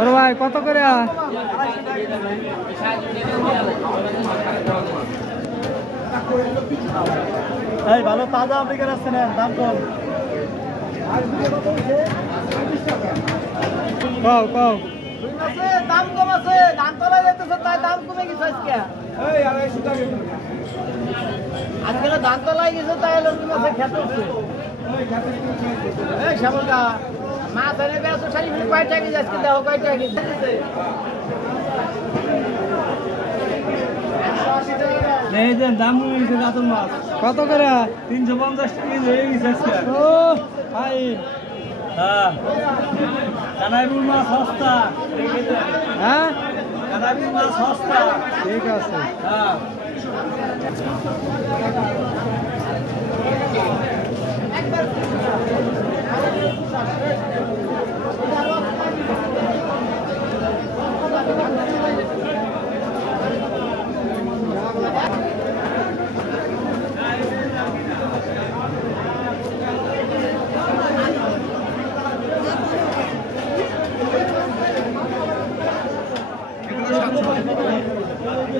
ওরে ভাই কত করে? এই ভালো তাজা আমেরিকান আছে না, দাম কম। কও কও। দাম কম আছে, ধান তোলা যাইতেছে তাই দাম কমে গেছে আজকে। আজকে ধান তোলাই গেছে তাই লঙ্গি মাছে খেতে হচ্ছে। এই শ্যামলদা মাছ এনে বেশ সারি কয়টা গেছে আজকে, দেখো কয়টা গেছে। এই যে দাম কমে গেছে কাতল মাছ। কত করে? 350 টাকা কেজি হয়ে গেছে আজকে। ও ভাই হ্যাঁ, কানাইপুর মাছ সস্তা। হ্যাঁ কানাইপুর মাছ সস্তা। ঠিক আছে। হ্যাঁ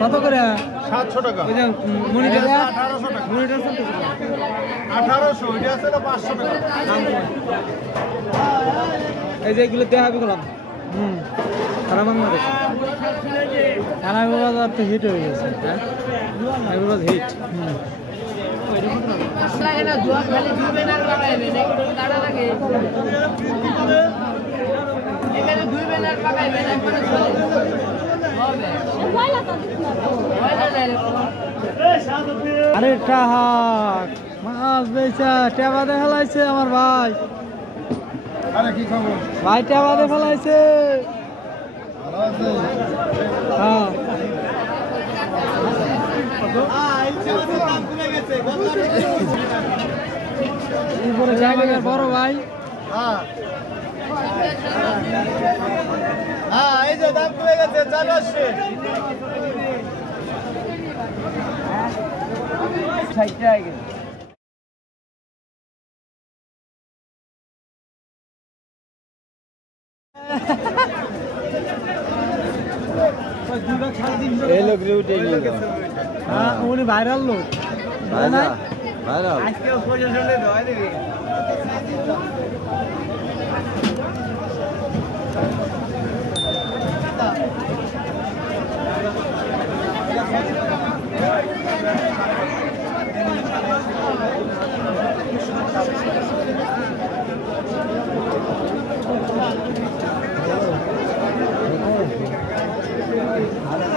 কত করে? 700 টাকা। ওই যে মনিটর 1800 টাকা। মনিটর চলতেছে 1800, এটা আছে না 500 টাকা। এই যে এগুলো দেখাবি গেলাম। সারা বাংলাদেশ কানাইপুর বাজার তো হিট হয়ে গেছে। হ্যাঁ কানাইপুর বাজার হিট। আরে টাহাক মাছ বেচা টেবাদে ফেলাইছে আমার ভাই। আরে কি খবর? ভাই টেবাদে ফেলাইছে। ভালো আছে? হ্যাঁ উপরে জায়গার বড় ভাই। হ্যাঁ এই যে দাম কমে গেছে, চালু আসছে। 60 টাকা গেছে। এই লোক রিউটে হ্যাঁ উনি ভাইরাল লোক। ভাইরাল আজকে পজিশনে ধরে দিবি। ভালো